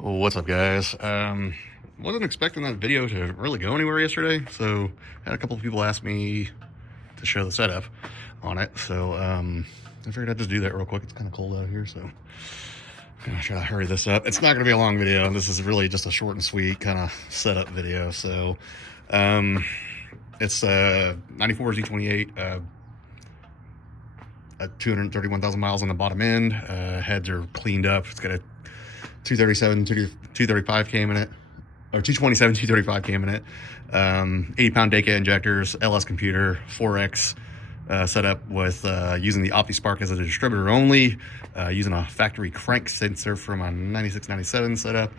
What's up, guys? Wasn't expecting that video to really go anywhere yesterday, so had a couple of people ask me to show the setup on it, so I figured I'd just do that real quick. It's kind of cold out here, so I'm gonna try to hurry this up. It's not gonna be a long video. This is really just a short and sweet kind of setup video. So it's 94 Z28, 231,000 miles on the bottom end. Heads are cleaned up. It's got a 237, 235 cam in it, or 227, 235 cam in it. 80-pound Deka injectors, LS computer, 4X setup with using the OptiSpark as a distributor only, using a factory crank sensor from a 9697 setup.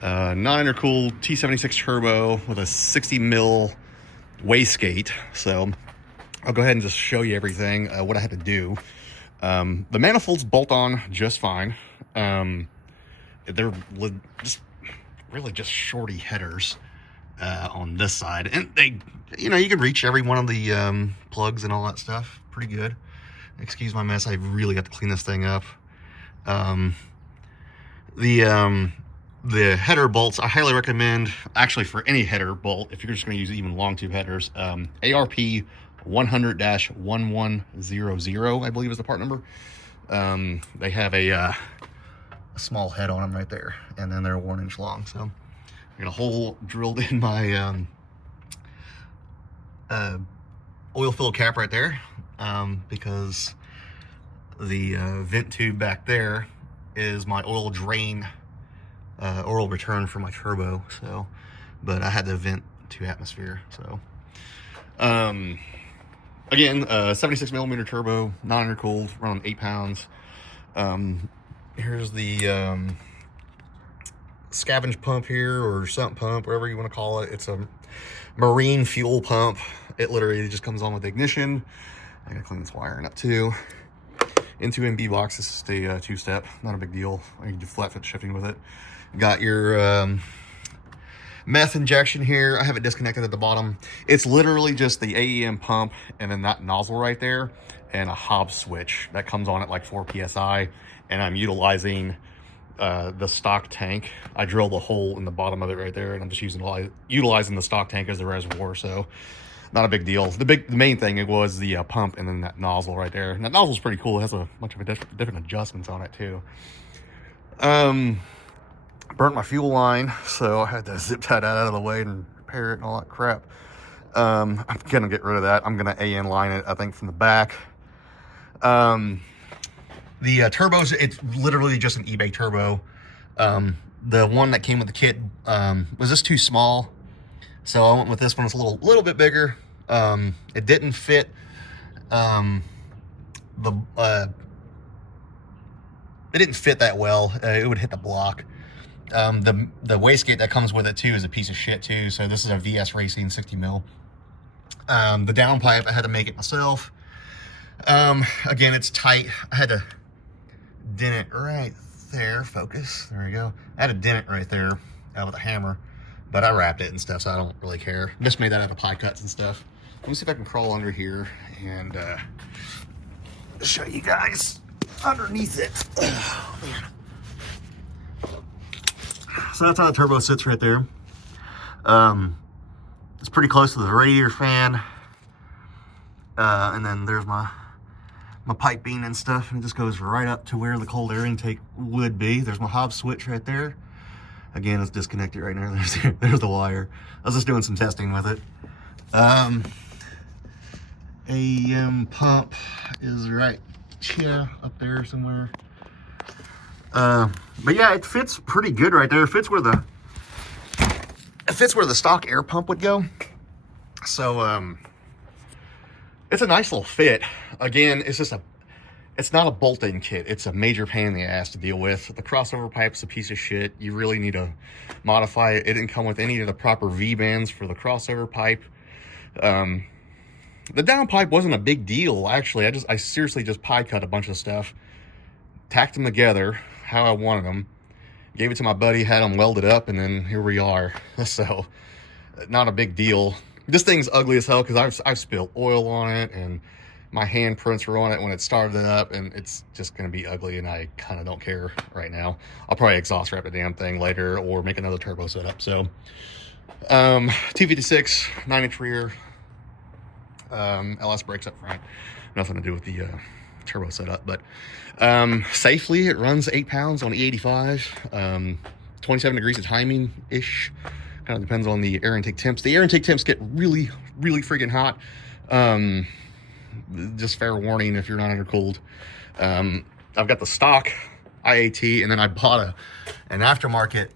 Non-intercooled T76 Turbo with a 60 mil wastegate. So I'll go ahead and just show you everything, what I had to do. The manifolds bolt on just fine. They're just shorty headers on this side, and they, you can reach every one of the plugs and all that stuff pretty good. Excuse my mess, I really got to clean this thing up. The header bolts I highly recommend, actually, for any header bolt, if you're just going to use even long tube headers. ARP 100-1100, I believe is the part number. They have a small head on them right there, and then they're 1 inch long. So I got a hole drilled in my oil filled cap right there, because the vent tube back there is my oil drain, oil return for my turbo. So, but I had to vent to atmosphere. So again, 76 millimeter turbo, non-intercooled, around 8 pounds. Here's the scavenge pump here, or sump pump, whatever you want to call it. It's a marine fuel pump. It literally just comes on with the ignition. I gotta clean this wiring up too. Into MB box. This is a two-step, not a big deal. I can do flat foot shifting with it. Got your meth injection here. I have it disconnected at the bottom. It's literally just the AEM pump and then that nozzle right there and a Hobbs switch that comes on at like 4 psi. And I'm utilizing the stock tank. I drilled a hole in the bottom of it right there, and I'm just utilizing the stock tank as the reservoir. So not a big deal. The main thing was the pump and then that nozzle right there. And that nozzle's pretty cool. It has a bunch of different adjustments on it too. Burnt my fuel line, so I had to zip tie that out of the way and repair it and all that crap. I'm gonna get rid of that. I'm gonna AN line it, I think, from the back. The turbos, it's literally just an eBay turbo. The one that came with the kit was just too small, so I went with this one. It's a little bit bigger. It didn't fit it didn't fit that well. It would hit the block. The wastegate that comes with it too is a piece of shit too. So this is a VS Racing 60 mil. The downpipe, I had to make it myself. Again, it's tight. I had to dent it right there. Focus. There we go. I had to dent it right there with a hammer, but I wrapped it and stuff, so I don't really care. Just made that out of pie cuts and stuff. Let me see if I can crawl under here and show you guys underneath it. Oh, man. So that's how the turbo sits right there. It's pretty close to the radiator fan, and then there's my piping and stuff, and it just goes right up to where the cold air intake would be. There's my Hobbs switch right there. Again, it's disconnected right now. There's the wire. I was just doing some testing with it. AEM pump is right here, up there somewhere. But yeah, it fits pretty good right there. It fits where the stock air pump would go. So it's a nice little fit. Again, it's not a bolt-in kit. It's a major pain in the ass to deal with. The crossover pipe's a piece of shit. You really need to modify it. It didn't come with any of the proper V-bands for the crossover pipe. The downpipe wasn't a big deal, actually. I seriously just pie cut a bunch of stuff, tacked them together how I wanted them, gave it to my buddy, had them welded up, and then here we are. So not a big deal. This thing's ugly as hell because I've spilled oil on it, and my handprints were on it when it started it up, and it's just going to be ugly, and I kind of don't care right now. I'll probably exhaust wrap the damn thing later or make another turbo setup. So T76 9-inch rear, LS brakes up front, nothing to do with the turbo setup, but safely it runs 8 pounds on E85, 27 degrees of timing ish. Kind of depends on the air intake temps. The air intake temps get really freaking hot. Just fair warning if you're not undercooled. I've got the stock IAT, and then I bought an aftermarket.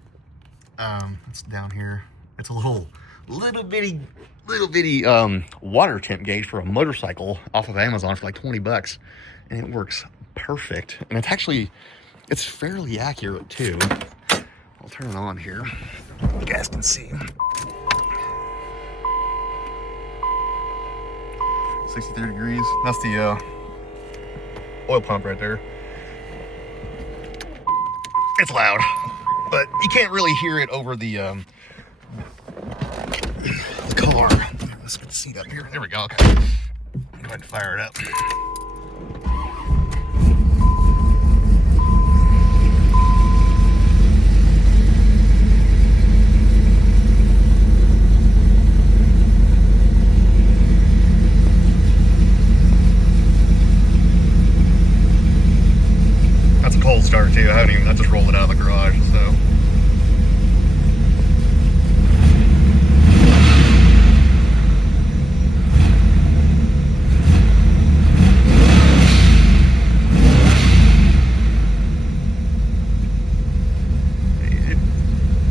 It's down here. It's a little bitty water temp gauge for a motorcycle off of Amazon for like 20 bucks, and it works perfect. And it's fairly accurate too. I'll turn it on here. You guys can see. 63 degrees. That's the oil pump right there. It's loud, but you can't really hear it over the car. Let's get the seat up here. There we go. Okay. Go ahead and fire it up. Cold start too. I just rolled it out of the garage, so.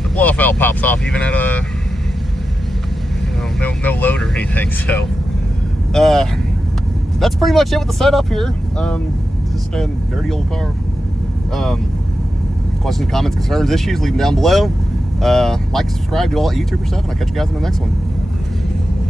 The blow-off valve pops off even at a, no load or anything, so. That's pretty much it with the setup here. Just a dirty old car. Questions, comments, concerns, issues, leave them down below. Like, subscribe, do all that YouTuber stuff, and I'll catch you guys in the next one.